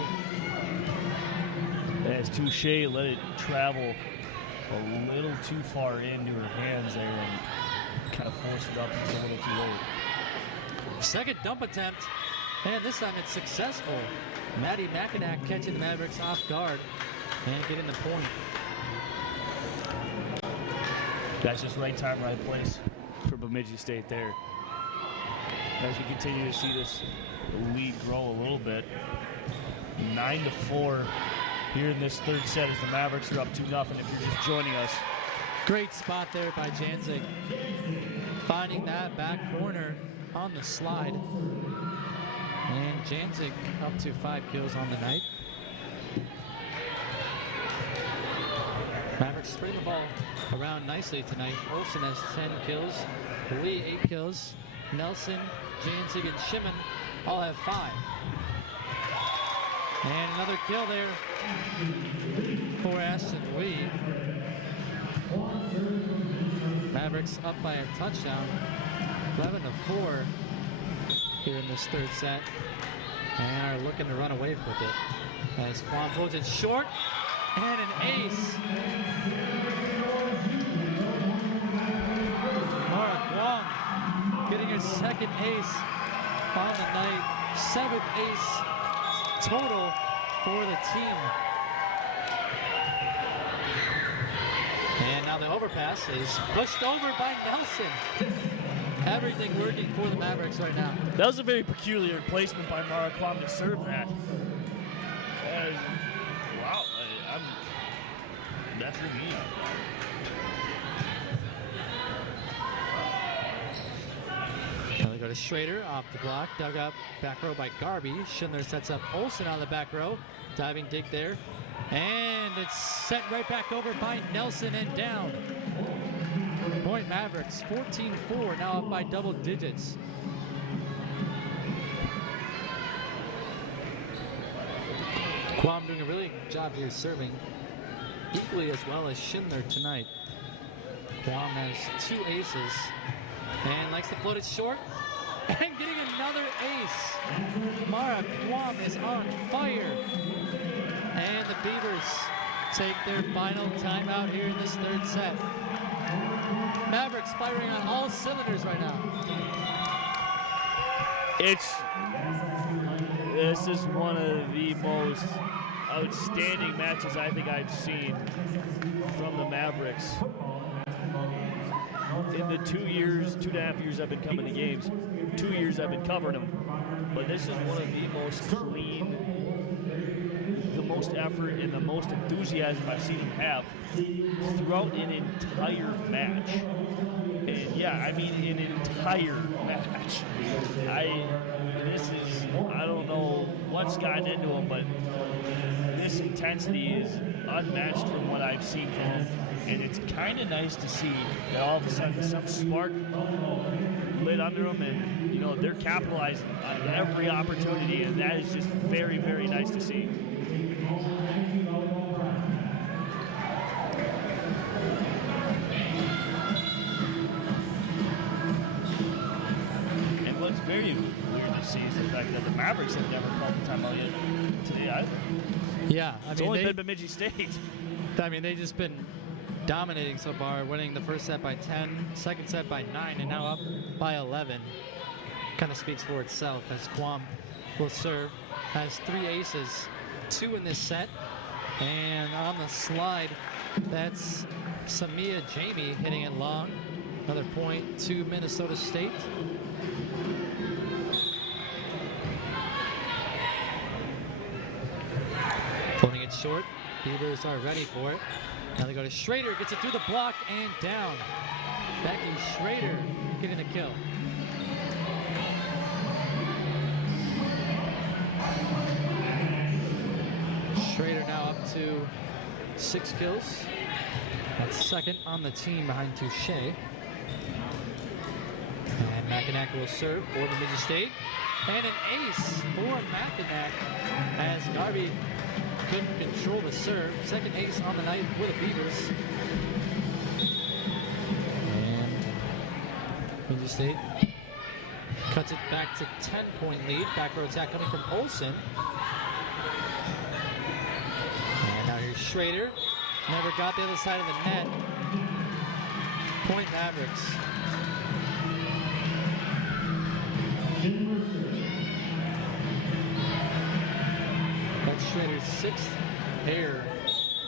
As Touche let it travel a little too far into her hands there and kind of forced it up a little too late. Second dump attempt, and this time it's successful. Maddie Mackinac catching the Mavericks off guard and getting the point. That's just right time, right place for Bemidji State there. As we continue to see this lead grow a little bit. 9-4 here in this 3rd set as the Mavericks are up 2-0 if you're just joining us. Great spot there by Janzig. Finding that back corner on the slide. And Janzig up to 5 kills on the night. Mavericks spreading the ball around nicely tonight. Olsen has 10 kills. Lee 8 kills. Nelson, Janzig, and Shimon all have 5. And another kill there for Ashton Lee. Mavericks up by a touchdown. 11-4 here in this 3rd set. And are looking to run away with it. As Kwon throws it short. And an ace. Mara Kwon getting her 2nd ace on the night. 7th ace total for the team. And now the overpass is pushed over by Nelson. Everything working for the Mavericks right now. That was a very peculiar placement by Mara Kwon to serve that. Wow, that's really neat. Now they go to Schrader off the block, dug up back row by Garby. Schindler sets up Olsen on the back row, diving dig there, and it's sent right back over by Nelson and down. Point Mavericks 14-4, now up by double digits. Quam doing a really good job here serving, equally as well as Schindler tonight. Quam has 2 aces and likes to float it short and getting another ace. Mara Quam is on fire. And the Beavers take their final timeout here in this 3rd set. Mavericks firing on all cylinders right now. This is one of the most outstanding matches I think I've seen from the Mavericks. In the 2.5 years I've been coming to games, 2 years I've been covering them, but this is one of the most clean, the most effort and the most enthusiasm I've seen them have throughout an entire match. And yeah, I mean an entire match. I don't know what's gotten into them, but this intensity is unmatched from what I've seen from them. And it's kind of nice to see that all of a sudden some spark lit under them, and you know they're capitalizing on every opportunity, and that is just very, very nice to see. very weird to see is the fact that the Mavericks have never called the timeout yet today either. Yeah, It's only been Bemidji State. I mean, they've just been dominating so far, winning the first set by 10, second set by 9, and now up by 11. Kind of speaks for itself as Quam will serve. Has 3 aces, 2 in this set. And on the slide, that's Samia Jamie hitting it long. Another point to Minnesota State. Pulling it short. Beavers are ready for it. Now they go to Schrader, gets it through the block and down. Becky Schrader getting the kill. Schrader now up to 6 kills. That's second on the team behind Touche. And Mackinac will serve for Bemidji State. And an ace for Mackinac as Garvey couldn't control the serve. Second ace on the night for the Beavers. And Bemidji State cuts it back to 10-point lead. Back row attack coming from Olsen. And now here's Schrader. Never got the other side of the net. Point Mavericks. That's Schrader's 6th pair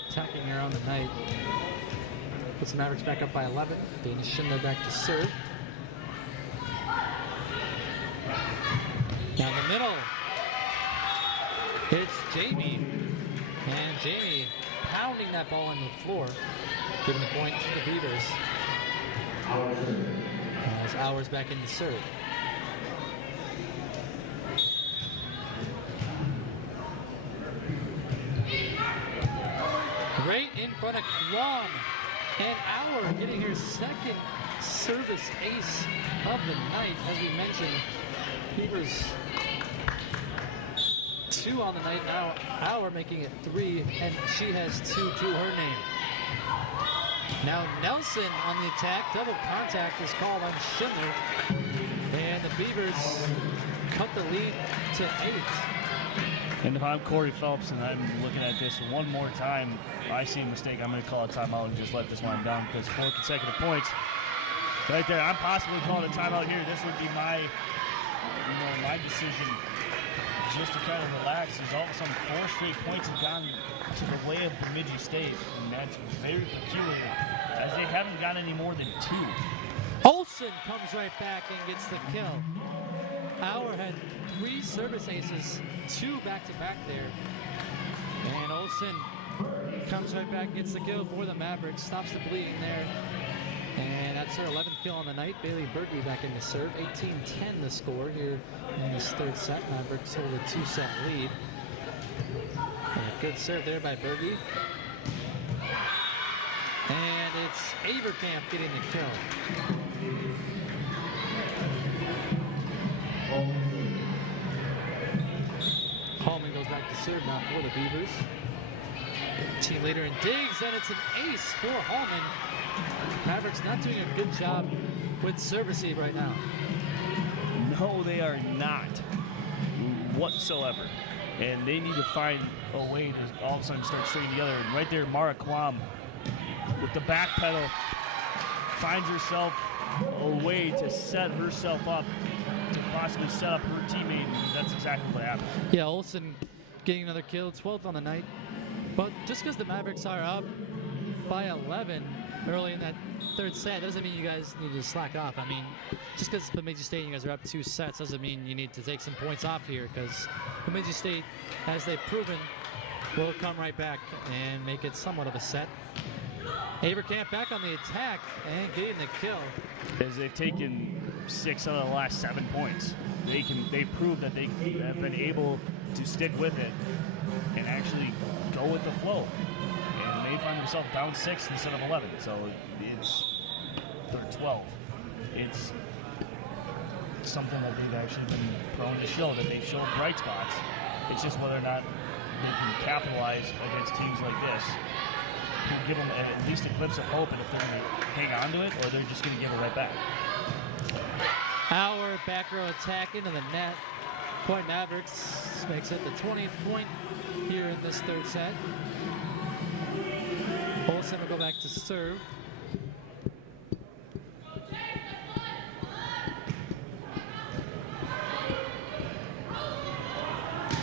attacking here on the night. Puts the Mavericks back up by 11. Dana Schindler back to serve. Down the middle. It's Jamie. And Jamie pounding that ball on the floor, giving the point to the Beavers. As Hours back in to serve. Right in front of Kwong. And Hour getting her second service ace of the night. As we mentioned, Beavers 2 on the night. Now Hour making it 3, and she has 2 to her name. Now Nelson on the attack. Double contact is called on Schindler. And the Beavers cut the lead to 8. And if I'm Corey Phelps and I'm looking at this one more time, I see a mistake, I'm going to call a timeout and just let this one down because 4 consecutive points. Right there, I'm possibly calling a timeout here. This would be my, my decision just to kind of relax. As all of a sudden 4 straight points have gone to the way of Bemidji State, and that's very peculiar, as they haven't got any more than 2. Olsen comes right back and gets the kill. Auer had 3 service aces, 2 back-to-back there. And Olsen comes right back, gets the kill for the Mavericks, stops the bleeding there. And that's her 11th kill on the night. Bailey Berkey back in to serve. 18-10 the score here in this 3rd set. Mavericks hold a 2-set lead. And a good serve there by Berkey. And it's Averkamp getting the kill. Hallman goes back to serve now for the Beavers. Team leader in digs, and it's an ace for Hallman. Mavericks not doing a good job with serve receive right now. No, they are not whatsoever. And they need to find a way to all of a sudden start stringing together. And right there, Mara Kwam with the back pedal finds herself a way to set herself up to possibly set up her teammate. And that's exactly what happened. Yeah, Olsen getting another kill, 12th on the night. But just because the Mavericks are up by 11 early in that 3rd set doesn't mean you guys need to slack off. I mean, just because Bemidji State you guys are up 2 sets doesn't mean you need to take some points off here, because Bemidji State, as they've proven, will come right back and make it somewhat of a set. Averkamp back on the attack and getting the kill. As they've taken 6 out of the last 7 points. They've proved that they have been able to stick with it and actually go with the flow. And they find themselves down 6 instead of 11. So they're 12. It's something that they've actually been prone to show, that they've shown bright spots. It's just whether or not they can capitalize against teams like this. Give them at least a glimpse of hope, and if they're going to hang on to it, or they're just going to give it right back. Our back row attack into the net. Point Mavericks makes it the 20th point here in this third set. Olsen will go back to serve.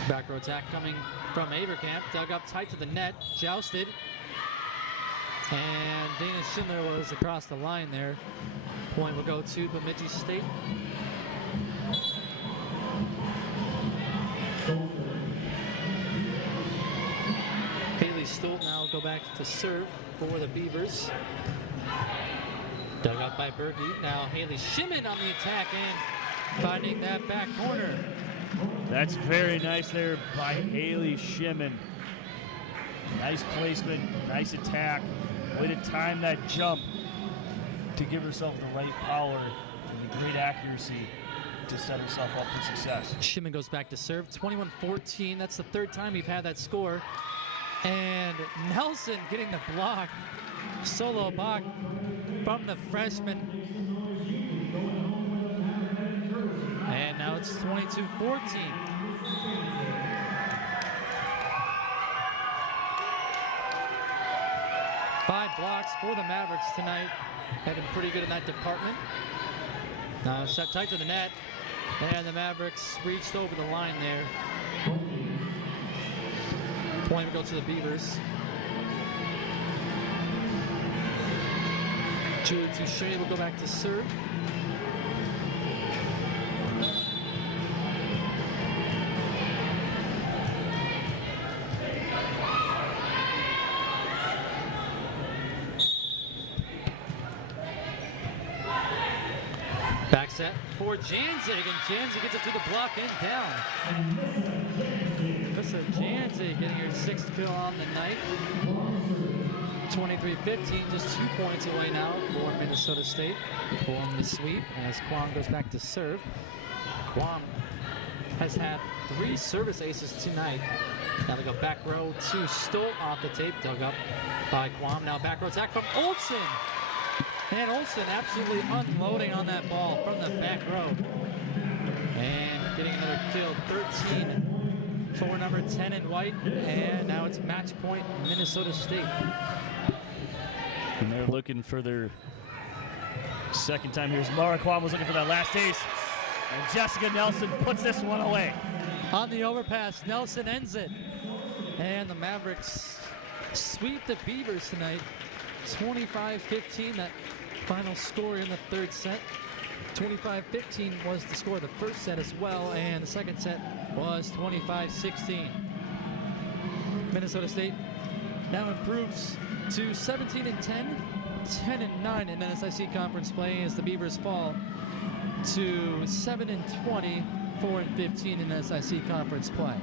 Back row attack coming from Avercamp. Dug up tight to the net. Jousted. And Dana Schindler was across the line there. Point will go to Bemidji State. Haley Stolt now will go back to serve for the Beavers. Dug up by Berkey. Now Haley Shimon on the attack and finding that back corner. That's very nice there by Haley Shimon. Nice placement, nice attack. Way to time that jump to give herself the right power and the great accuracy to set herself up for success. Shimon goes back to serve, 21-14. That's the third time we've had that score. And Nelson getting the block. Solo block from the freshman. And now it's 22-14. Five blocks for the Mavericks tonight. Having pretty good in that department. Now set tight to the net. And the Mavericks reached over the line there. Point will go to the Beavers. Julie Touche will go back to serve. Back set for Janzig, and Janzig gets it to the block and down. Alyssa Janzig getting her 6th kill on the night. 23-15, just 2 points away now for Minnesota State. Form the sweep as Kwong goes back to serve. Kwong has had 3 service aces tonight. Now they go back row to Stolt off the tape, dug up by Kwong. Now back row attack from Olsen. And Olsen absolutely unloading on that ball from the back row. And getting another kill, 13 for number 10 in white. And now it's match point Minnesota State. And they're looking for their second time here. Mara Kwong was looking for that last ace. And Jessica Nelson puts this one away. On the overpass, Nelson ends it. And the Mavericks sweep the Beavers tonight. 25-15, that final score in the third set. 25-15 was the score of the first set as well, and the second set was 25-16. Minnesota State now improves to 17-10, 10-9 in NSIC conference play as the Beavers fall to 7-20, 4-15 in NSIC conference play.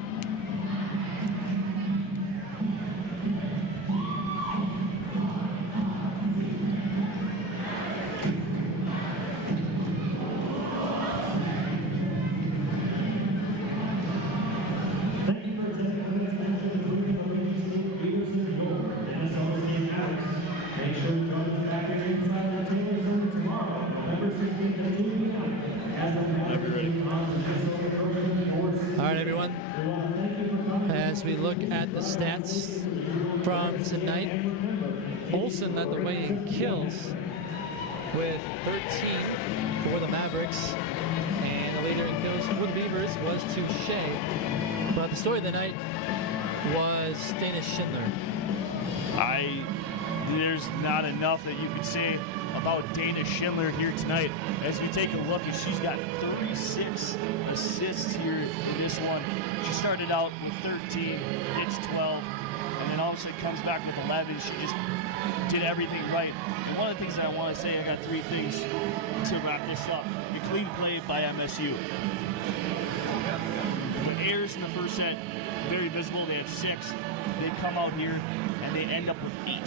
Stats from tonight. Olsen led the way in kills with 13 for the Mavericks, and the leader in kills for the Beavers was Touche. But the story of the night was Dana Schindler. There's not enough that you could say about Dana Schindler here tonight. As we take a look, she's got 36 assists here in this one. She started out with 13, gets 12, and then all of a sudden comes back with 11. She just did everything right. And one of the things that I want to say, I got 3 things to wrap this up. A clean play by MSU. The errors in the first set, very visible. They had 6. They come out here and they end up with 8.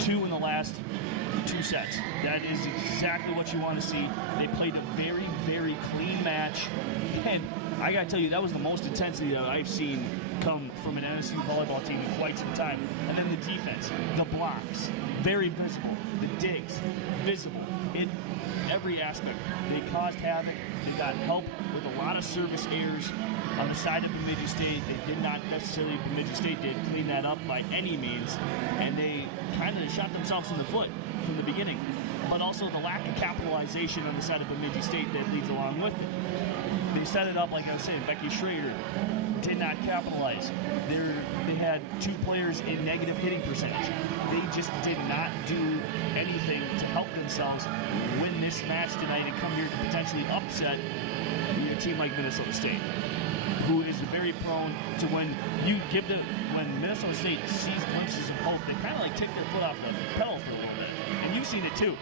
2 in the last 2 sets. That is exactly what you want to see. They played a very, very clean match. And I got to tell you, that was the most intensity that I've seen come from an NSU volleyball team in quite some time. And then the defense, the blocks, very visible. The digs, visible. in every aspect. They caused havoc. They got help with a lot of service errors on the side of Bemidji State. They did not necessarily, Bemidji State did clean that up by any means, and they kind of shot themselves in the foot from the beginning. But also the lack of capitalization on the side of Bemidji State that leads along with it. They set it up, like I was saying, Becky Schrader did not capitalize. They had 2 players in negative hitting percentage. They just did not do anything to help themselves win this match tonight and come here to potentially upset a team like Minnesota State, who is very prone to when Minnesota State sees glimpses of hope, they kind of like take their foot off the pedal for a little bit. And you've seen it too.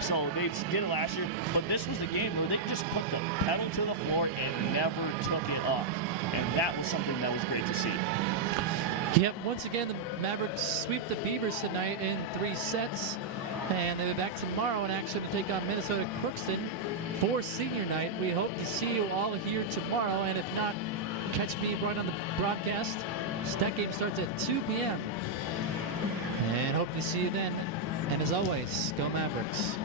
So they did it last year, but this was the game where they just put the pedal to the floor and never took it off. And that was something that was great to see. Yep, once again, the Mavericks sweep the Beavers tonight in 3 sets. And they'll be back tomorrow in action to take on Minnesota Crookston for senior night. We hope to see you all here tomorrow. And if not, catch me right on the broadcast. That game starts at 2 p.m. And hope to see you then. And as always, go Mavericks.